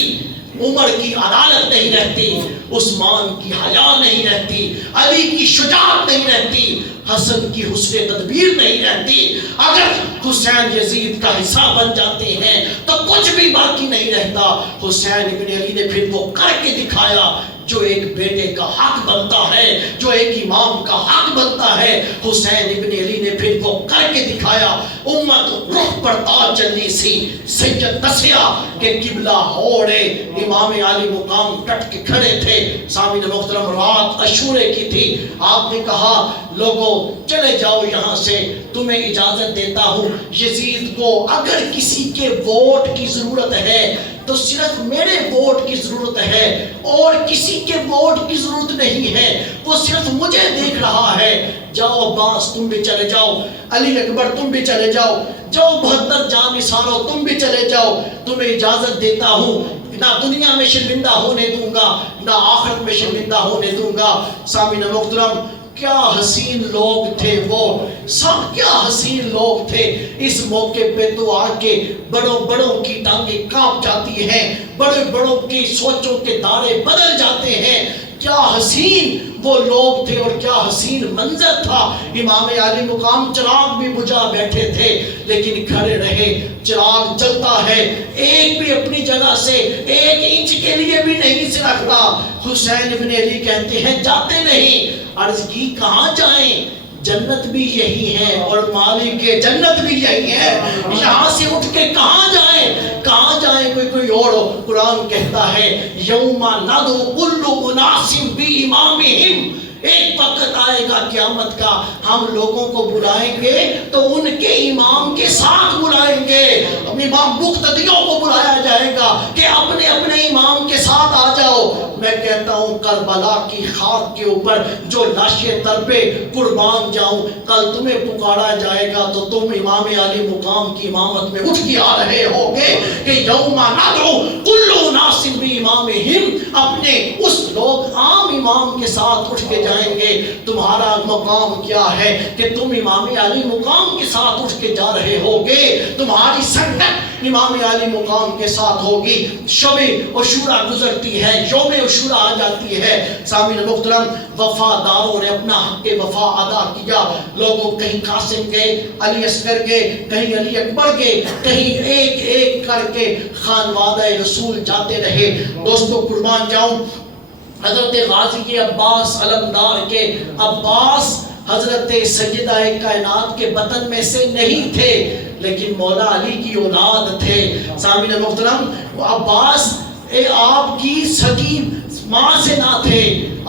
عمر کی عدالت نہیں رہتی، عثمان کی حیا نہیں رہتی، علی کی شجاعت نہیں رہتی، حسن کی حسن تدبیر نہیں رہتی۔ اگر حسین یزید کا حصہ بن جاتے ہیں تو کچھ بھی باقی نہیں رہتا۔ حسین ابن علی نے پھر وہ کر کے دکھایا جو ایک بیٹے کا حق بنتا ہے، جو ایک امام کا حق بنتا ہے۔ حسین ابن علی نے پھر وہ کر کے دکھایا۔ امت رخ پر تاج چلنی سی، سید دسیا کہ قبلہ ہوڑے، امام علی مقام ڈٹ کے کھڑے تھے۔ سامعین محترم، رات عاشورے کی تھی۔ آپ نے کہا لوگوں چلے جاؤ یہاں سے، تمہیں اجازت دیتا ہوں۔ یزید کو اگر کسی کے ووٹ کی ضرورت ہے تو صرف میرے ووٹ کی ضرورت ہے، اور کسی کے ووٹ کی ضرورت نہیں ہے، وہ صرف مجھے دیکھ رہا ہے۔ جاؤ عباس تم بھی چلے جاؤ، علی اکبر تم بھی چلے جاؤ، جاؤ 72 جانثاروں تم بھی چلے جاؤ، تمہیں اجازت دیتا ہوں، نہ دنیا میں شرمندہ ہونے دوں گا، نہ آخرت میں شرمندہ ہونے دوں گا۔ سامعین محترم، کیا حسین لوگ تھے وہ، سب کیا حسین لوگ تھے۔ اس موقع پہ تو آگے بڑوں بڑوں کی ٹانگیں کانپ جاتی ہیں، بڑے بڑوں کی سوچوں کے دائرے بدل جاتے ہیں۔ کیا حسین وہ لوگ تھے اور کیا حسین منظر تھا۔ امام علی مقام چراغ بھی بجھا بیٹھے تھے لیکن کھڑے رہے۔ چراغ جلتا ہے، ایک بھی اپنی جگہ سے 1 انچ کے لیے بھی نہیں سرکتا۔ حسین ابن علی کہتے ہیں جاتے نہیں۔ عرض کی کہاں جائیں؟ جنت بھی یہی ہے اور مالک جنت بھی یہی ہے. یہاں سے اٹھ کے کہاں جائیں کوئی اور ہو. قرآن کہتا ہے یوم ندعو کل اناس بامامہم، ایک وقت آئے گا قیامت کا ہم لوگوں کو بلائیں گے تو ان کے امام کے ساتھ بلائیں گے. امام مقتدیوں کو بلایا جائے گا کہ اپنے اپنے امام کے ساتھ آ جاؤ. میں کہتا ہوں کربلا کی خاک کے اوپر جو لاشیں تر پہ قربان جاؤں، کل تمہیں پکارا جائے گا تو تم امام علی مقام کی امامت میں اٹھ کے آ رہے ہوگے کہ یوم ندعو کل اناس بامامہم، اپنے اس لوگ عام امام کے ساتھ اٹھ کے جائیں گے. تمہارا مقام کیا ہے کہ تم امام علی مقام کے ساتھ اٹھ کے جا رہے ہوگے. تمہاری سنگت امام علی مقام کے ساتھ ہوگی. شب عاشورہ گزرتی ہے، یوم عاشورہ آ جاتی ہے. سامعین محترم، وفاداروں نے اپنا حق وفا ادا کیا. لوگوں کہیں قاسم گئے، علی اصغر گئے، کہیں علی اکبر گئے، کہیں ایک ایک کر کے خانوادہ رسول جاتے رہے. دوستو قربان جاؤں، حضرت غازی عباس علمدار کے عباس حضرت سیدہ کائنات کے بطن میں سے نہیں تھے لیکن مولا علی کی اولاد تھے. سامعین محترم، عباس آپ کی سگی ماں سے نہ تھے،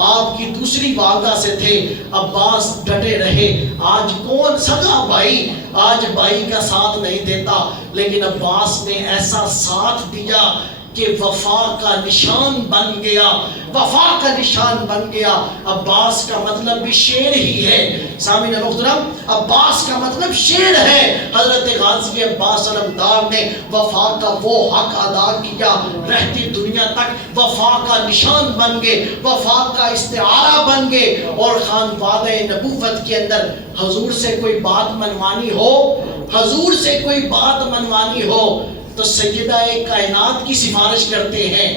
آپ کی دوسری والدہ سے تھے. عباس ڈٹے رہے. آج کون سگا بھائی آج بھائی کا ساتھ نہیں دیتا، لیکن عباس نے ایسا ساتھ دیا کہ وفا کا نشان بن گیا. وفا کا نشان بن گیا. عباس کا مطلب بھی شیر ہی ہے. سامعین محترم، عباس کا مطلب شیر ہے. حضرت غازی عباس علمدار نے وفا کا وہ حق ادا کیا، رہتی دنیا تک وفا کا نشان بن گئے، وفا کا استعارہ بن گئے. اور خانوادہ نبوت کے اندر حضور سے کوئی بات منوانی ہو، حضور سے کوئی بات منوانی ہو تو سیدہ کائنات کی سفارش کرتے ہیں،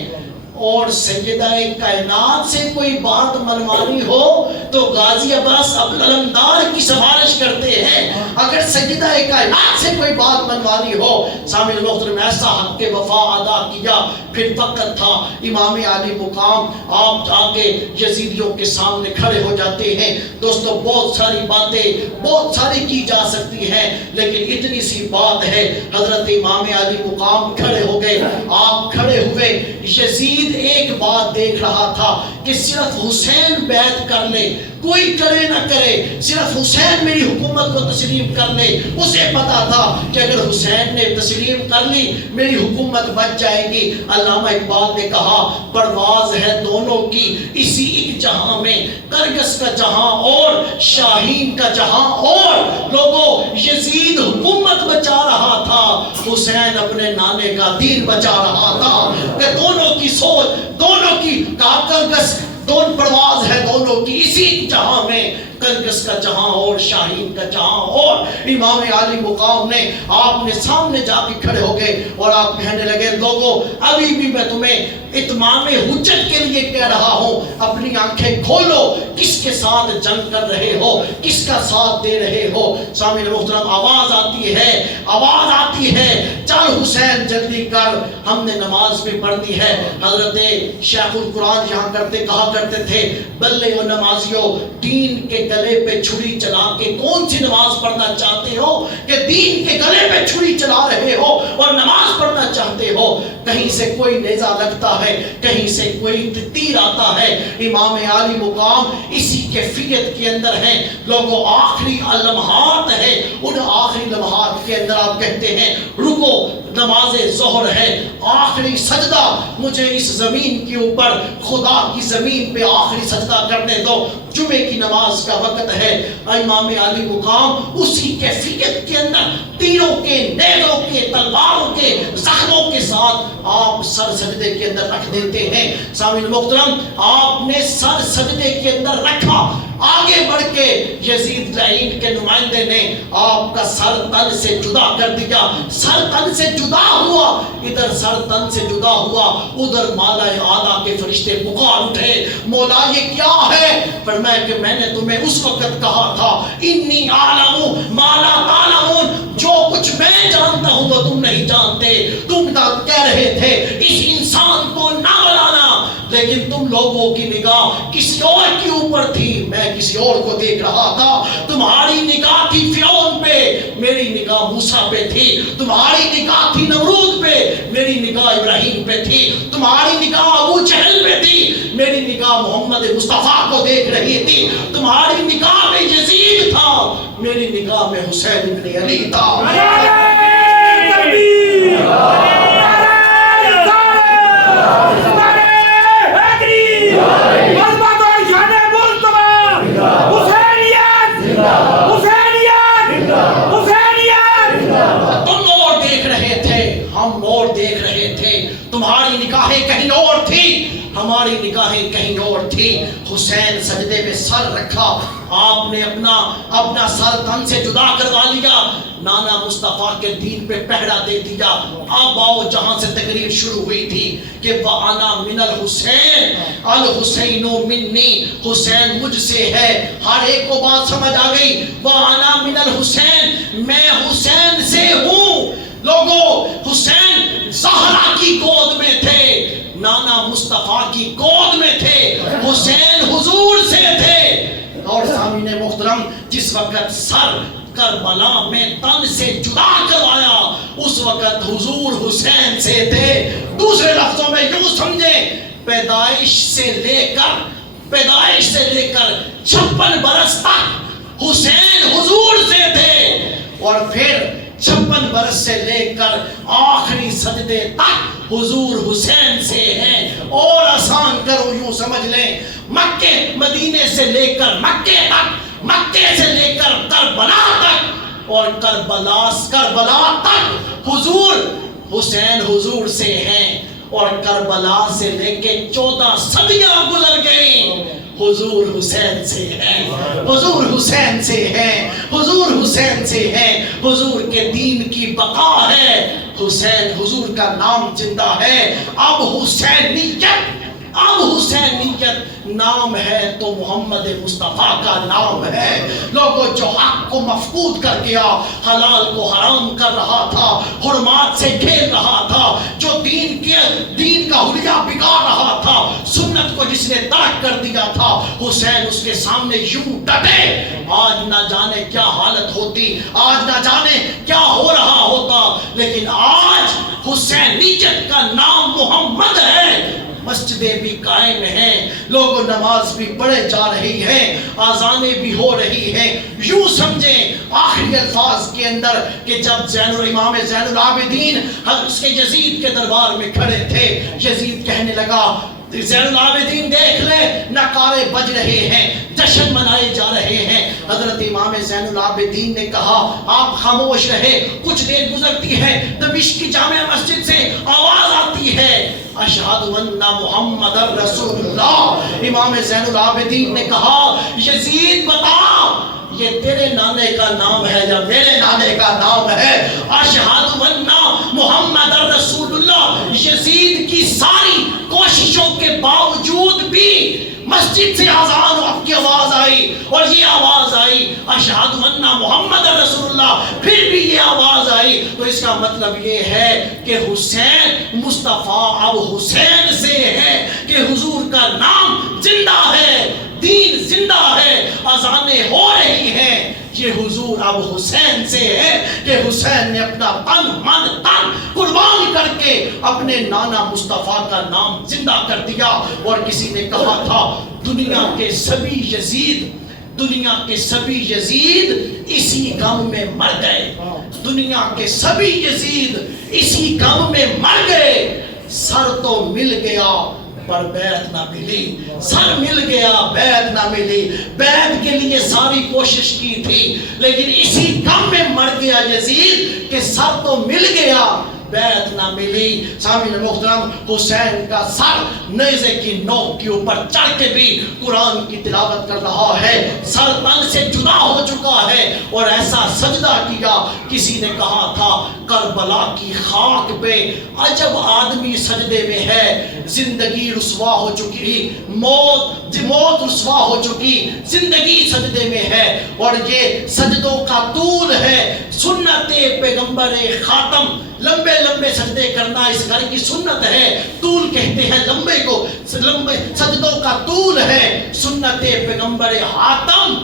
اور سیدہ کائنات سے کوئی بات منوانی ہو تو غازی عباس علمدار کی سفارش کرتے ہیں. اگر سیدہ کائنات سے کوئی بات منوانی ہو، سامعین محترم، ایسا حق وفا ادا کیا. پھر وقت تھا امام علی مقام، آپ جا کے یزیدیوں کے سامنے کھڑے ہو جاتے ہیں. دوستو بہت ساری باتیں بہت ساری کی جا سکتی ہیں، لیکن اتنی سی بات ہے، حضرت امام علی مقام کھڑے ہو گئے. آپ کھڑے ہوئے. یزید ایک بات دیکھ رہا تھا کہ صرف حسین بیعت کر لے، کوئی کرے نہ کرے، صرف حسین میری حکومت کو تسلیم کر لے. اسے پتا تھا کہ اگر حسین نے تسلیم کر لی میری حکومت بچ جائے گی. علامہ اقبال نے کہا پرواز ہے دونوں کی اسی ایک جہاں میں، کرگس کا جہاں اور شاہین کا جہاں اور. لوگوں، یزید حکومت بچا رہا تھا، حسین اپنے نانے کا دین بچا رہا تھا. کہ دونوں کی سوچ، دونوں کی کرگس، دونوں پرواز ہے دونوں کی اسی جہاں میں، کرگس کا جہاں اور شاہین کا جہاں اور. امام علی مقام نے آپ نے سامنے جا کے کھڑے ہو گئے اور آپ کہنے لگے لوگوں ابھی بھی میں تمہیں اتمام حجت کے لیے کہہ رہا ہوں، اپنی آنکھیں کھولو، کس کے ساتھ جنگ کر رہے ہو، کس کا ساتھ دے رہے ہو. سامعین محترم، آواز آتی ہے چل حسین جلدی کر، ہم نے نماز بھی پڑھنی ہے. حضرت شیخ القرآن یہاں کہا کرتے تھے بلے و نمازیوں، دین کے گلے پہ چھری چلا کے کون سی نماز پڑھنا چاہتے ہو کہ دین کے گلے پہ چھری چلا رہے ہو اور نماز پڑھنا چاہتے ہو. کہیں سے کوئی نیزہ لگتا ہے، کہیں سے کوئی تیر آتا ہے. امام علی مقام اسی کیفیت کے اندر ہیں. لوگوں آخری لمحات ہے، ان آخری لمحات کے اندر آپ کہتے ہیں رکو، نماز ظہر ہے، آخری سجدہ مجھے اس زمین کے اوپر خدا کی زمین پہ آخری سجدہ کرنے دو، جمعے کی نماز کا وقت ہے. امام علی مقام اسی کیفیت کے اندر تیروں کے، نیزوں کے، تلواروں کے، زخموں کے ساتھ آپ سر سجدے کے اندر رکھ دیتے ہیں. سامعین محترم، آپ نے سر سجدے کے اندر رکھا، آگے بڑھ کے یزید لعین کے نمائندے نے آپ کا سر تن سے جدا کر دیا. سر تن سے جدا ہوا، ادھر سر تن سے جدا ہوا، ادھر مالا اعلیٰ کے فرشتے پکار اٹھے مولا یہ کیا ہے؟ فرمایا کہ میں نے تمہیں اس وقت کہا تھا انی اعلم ما لا تعلمون، جو کچھ میں جانتا ہوں وہ تم نہیں جانتے. تم کہہ رہے تھے اس انسان کو نہ بلانا، لیکن تم لوگوں کی نگاہ کسی اور کے اوپر تھی، میں کسی اور کو دیکھ رہا تھا۔ تمہاری نگاہ تھی فرعون پہ، میری نگاہ موسیٰ پہ تھی۔ تمہاری نگاہ تھی نمرود پہ، میری نگاہ ابراہیم پہ تھی۔ تمہاری نگاہ ابو جہل پہ تھی، میری نگاہ محمد مصطفیٰ کو دیکھ رہی تھی۔ تمہاری نگاہ میں یزید تھا، میری نگاہ میں حسین ابن علی تھا۔ تم اور دیکھ رہے تھے، ہم اور دیکھ رہے تھے۔ تمہاری نگاہیں کہیں اور تھی، ہماری نگاہیں کہیں اور تھی۔ حسین سجدے میں سر رکھا، آپ نے اپنا سر تن سے جدا کروا لیا، نانا مصطفیٰ کے دین پہ پہرا دے دیا۔ اب آؤ جہاں سے تقریر شروع ہوئی تھی کہ وَأَنَا مِنَ الْحُسَيْنِ الْحُسَيْنُ مِنِّي، حسین مجھ سے ہے۔ ہر ایک کو بات سمجھ آ گئی۔ وَأَنَا مِنَ الْحُسَيْنِ، میں حسین سے ہوں۔ لوگوں، حسین زہرا کی گود میں تھے، نانا مصطفیٰ کی گود میں تھے، حسین حضور سے تھے۔ اور سامعین محترم، جس وقت سر کربلا میں تن سے جدا کروایا، اس وقت حضور حسین سے تھے۔ دوسرے لفظوں میں یوں سمجھیں، پیدائش سے لے کر 56 برس تک حسین حضور سے تھے، اور پھر 56 برس سے لے کر آخری سجدے تک حضور حسین سے ہیں۔ اور آسان کرو، یوں سمجھ لیں، مکے مدینے سے لے کر مکے تک، مکے سے لے کر کربلا تک، اور کربلا تک حضور حسین حضور سے ہیں، اور کربلا سے لے کے 14 صدیاں گزر گئیں، حضور حسین سے ہیں، حضور حسین سے ہیں، حضور حسین سے ہیں۔ حضور کے دین کی بقا ہے، حسین حضور کا نام زندہ ہے۔ اب حسینیت نام ہے تو محمد مصطفیٰ کا نام ہے۔ لوگوں، جو حق کو مفقود کر گیا، حلال کو حرام کر رہا تھا، حرمات سے کھیل رہا تھا، جو دین کا حلیہ بگاڑ رہا تھا، سنت کو جس نے ترک کر دیا تھا، حسین اس کے سامنے یوں ڈٹے۔ آج نہ جانے کیا حالت ہوتی، آج نہ جانے کیا ہو رہا ہوتا، لیکن آج حسینیت کا نام محمد ہے۔ مسجدیں بھی قائم ہیں، لوگ نماز بھی پڑھے جا رہی ہیں، آذانیں بھی ہو رہی ہیں۔ یوں سمجھیں آخری الفاظ کے اندر کہ جب امام زین العابدین اس کے یزید کے دربار میں کھڑے تھے، یزید کہنے لگا، زین العابدین دیکھ لے، نعرے بج رہے ہیں، جشن منائے جا رہے ہیں۔ حضرت امام زین العابدین نے کہا، آپ خاموش رہے۔ کچھ دیر گزرتی ہے، دمشق کی جامع مسجد سے آواز آتی ہے، اشہد ان محمد رسول اللہ۔ امام زین العابدین نے کہا، یزید بتا، یہ تیرے نانے کا نام ہے یا میرے نانے کا نام ہے؟ اشہد ان محمد رسول اللہ۔ یزید کی ساری کوششوں کے باوجود بھی مسجد سے اذان کی آواز آئی، اور یہ آواز آئی اشہد ان محمد رسول اللہ، پھر بھی یہ آواز آئی، تو اس کا مطلب یہ ہے کہ حسین مصطفیٰ اب حسین سے ہے، کہ حضور کا نام زندہ ہے، دین زندہ ہے، اذانیں ہو رہی ہیں۔ یہ حضور اب حسین سے ہے کہ حسین نے اپنا تن من تن قربان کر کے اپنے نانا مصطفیٰ کا نام زندہ کر دیا۔ اور کسی نے کہا تھا، دنیا کے سبھی یزید اسی غم میں مر گئے، دنیا کے سبھی یزید اسی غم میں مر گئے۔ سر تو مل گیا پر بیعت نہ ملی، سر مل گیا بیعت نہ ملی۔ بیعت کے لیے ساری کوشش کی تھی، لیکن اسی غم میں مر گیا یزید کہ سر تو مل گیا، بیعت نہ ملی۔ سامعین محترم، حسین کا سر نیزے کی نوک کے اوپر چڑھ کے بھی قرآن کی تلاوت کر رہا ہے، سر تن سے جدا ہو چکا ہے، اور ایسا سجدہ کیا، کسی نے کہا تھا کربلا کی خاک پہ عجب آدمی سجدے میں ہے، زندگی رسوا ہو چکی، موت رسوا ہو چکی، زندگی سجدے میں ہے، اور یہ سجدوں کا طول ہے، سنت پیغمبر خاتم، لمبے لمبے سجدے کرنا اس گھر کی سنت ہے، طول کہتے ہیں لمبے کو، لمبے سجدوں کا طول ہے، سنت پیغمبر خاتم۔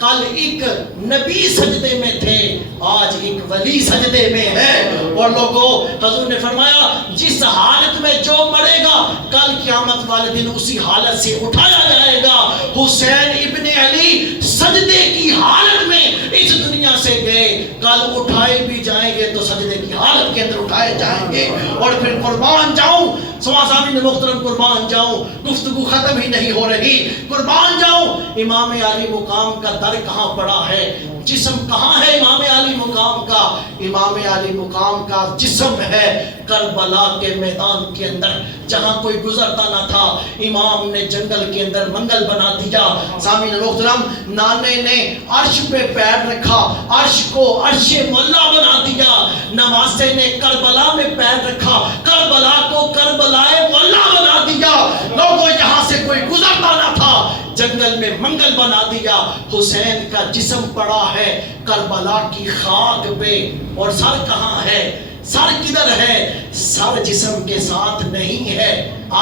کل ایک نبی سجدے میں تھے، آج ایک ولی سجدے میں ہے، اور لوگوں حضور نے فرمایا جس حالت میں جو مرے گا کل قیامت والے دن اسی حالت سے اٹھایا جائے گا۔ حسین ابن علی سجدے کی حالت میں اس دنیا سے گئے، کل اٹھائے بھی جائیں گے تو سجدے کی حالت کے اندر اٹھائے جائیں گے، اور پھر قربان جاؤں سامعین محترم، قربان جاؤں، گفتگو ختم ہی نہیں ہو رہی، قربان جاؤں، امام علی مقام کا در کہاں پڑا ہے، جسم کہاں ہے امام علی مقام کا؟ امام علی مقام کا جسم ہے کربلا کے میدان کے اندر، جہاں کوئی گزرتا نہ تھا، امام نے جنگل کے اندر منگل بنا دیا۔ سامعین محترم، نانے نے عرش پہ پیر رکھا، عرش کو عرش مولا بنا دیا، نواسے نے کربلا میں پیر رکھا، کربلا کو کربلائے مولا بنا دیا، لوگوں یہاں سے کوئی گزرتا نہ تھا، جنگل میں منگل بنا دیا۔ حسین کا جسم پڑا ہے کربلا کی خاک پہ، اور سر کہاں ہے؟ سر کدھر ہے؟ سر جسم کے ساتھ نہیں ہے،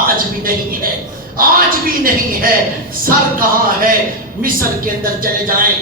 آج بھی نہیں ہے، آج بھی نہیں ہے، سر کہاں ہے؟ مصر کے اندر چلے جائیں،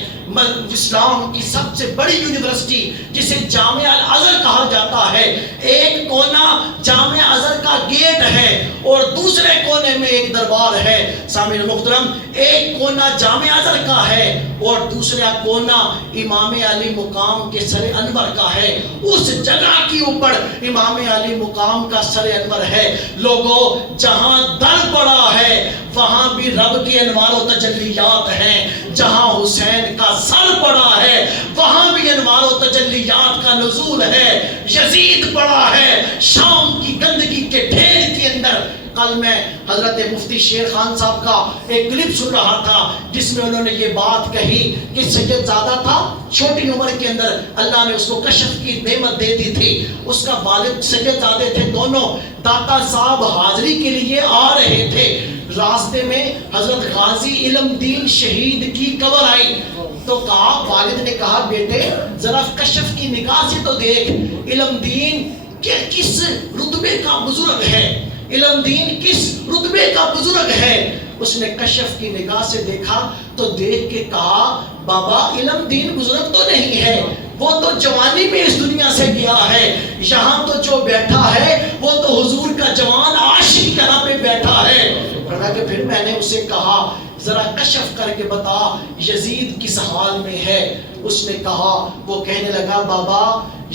اسلام کی سب سے بڑی یونیورسٹی جسے جامعہ الازہر کہا جاتا ہے، ایک کونا جامعہ الازہر کا گیٹ ہے اور دوسرے کونے میں ایک دربار ہے۔ سامعین محترم، ایک کونا جامعہ الازہر کا ہے اور دوسرا کونا امام علی مقام کے سر انور کا ہے، اس جگہ کے اوپر امام علی مقام کا سر انور ہے۔ لوگوں، جہاں در پڑا ہے وہاں بھی رب کے انوار و تجلیات ہیں، جہاں حسین کا سر پڑا ہے وہاں بھی انوار و تجلیات کا نزول ہے۔ یزید پڑا ہے شام کی گندگی کے ڈھیر کے اندر۔ کل میں حضرت مفتی شیر خان صاحب کا ایک کلپ سن رہا تھا جس میں انہوں نے یہ بات کہی کہ سید زادہ تھا، چھوٹی عمر کے اندر اللہ نے اس کو کشف کی نعمت دے دی تھی، اس کا والد سید زادے تھے، دونوں داتا صاحب حاضری کے لیے آ رہے تھے، راستے میں حضرت غازی علم دین شہید کی قبر آئی تو کہا، والد نے کہا بیٹے ذرا کشف کی نگاہ سے تو دیکھ علم دین کہ کس رتبے کا بزرگ ہے، علم دین کس رتبے کا بزرگ ہے۔ اس نے کشف کی نگاہ سے دیکھا تو دیکھ کے کہا، بابا علم دین بزرگ تو نہیں ہے، وہ تو جوانی میں اس دنیا سے گیا ہے، یہاں تو جو بیٹھا ہے وہ تو حضور کا جوان عاشق یہاں پہ بیٹھا ہے۔ کہ پھر میں نے اسے کہا ذرا کشف کر کے بتا یزید کس حال میں ہے۔ اس نے کہا، وہ کہنے لگا، بابا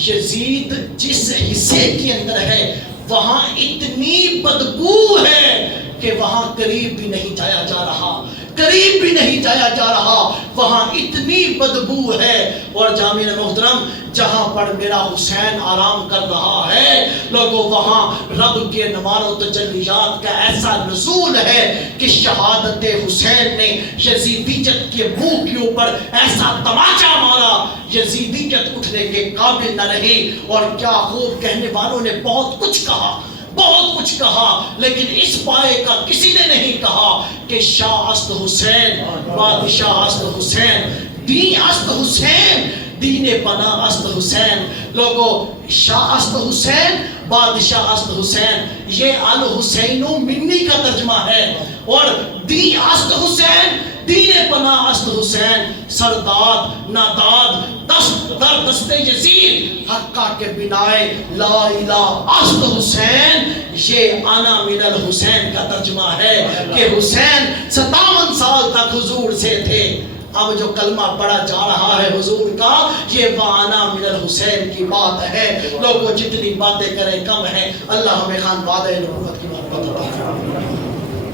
یزید جس حصے کے اندر ہے وہاں اتنی بدبو ہے کہ وہاں قریب بھی نہیں جایا جا رہا، قریب بھی نہیں جایا جا رہا، وہاں اتنی بدبو ہے۔ اور جامعہ محترم، جہاں پر میرا حسین آرام کر رہا ہے لوگوں، وہاں رب کے انوار و تجلیات کا ایسا نزول ہے کہ شہادت حسین نے یزیدیت کے منہ کے اوپر ایسا تماچا مارا، یزیدیت اٹھنے کے قابل نہ رہی۔ اور کیا خوب، کہنے والوں نے بہت کچھ کہا، بہت کچھ کہا، لیکن اس پائے کا کسی نے نہیں کہا کہ شاہ است حسین، بادشاہ است حسین، دین است حسین، دین پناہ است حسین۔ لوگوں، شاہ است حسین، بادشاہ است حسین، یہ الحسین منی کا ترجمہ ہے، اور دین است حسین، دین پناہ است حسین، سرداد ناداد دست در دست یزید، حقہ کے بنائے لا الہ است حسین، یہ انا من الحسین کا ترجمہ ہے کہ حسین 57 سال تک حضور سے تھے، اب جو کلمہ پڑھا جا رہا ہے حضور کا یہ وانا من الحسین کی بات ہے۔ لوگوں جتنی باتیں کریں کم ہے، اللہ ہمیں خان وعدہ نبوت کی محبت عطا فرمائے۔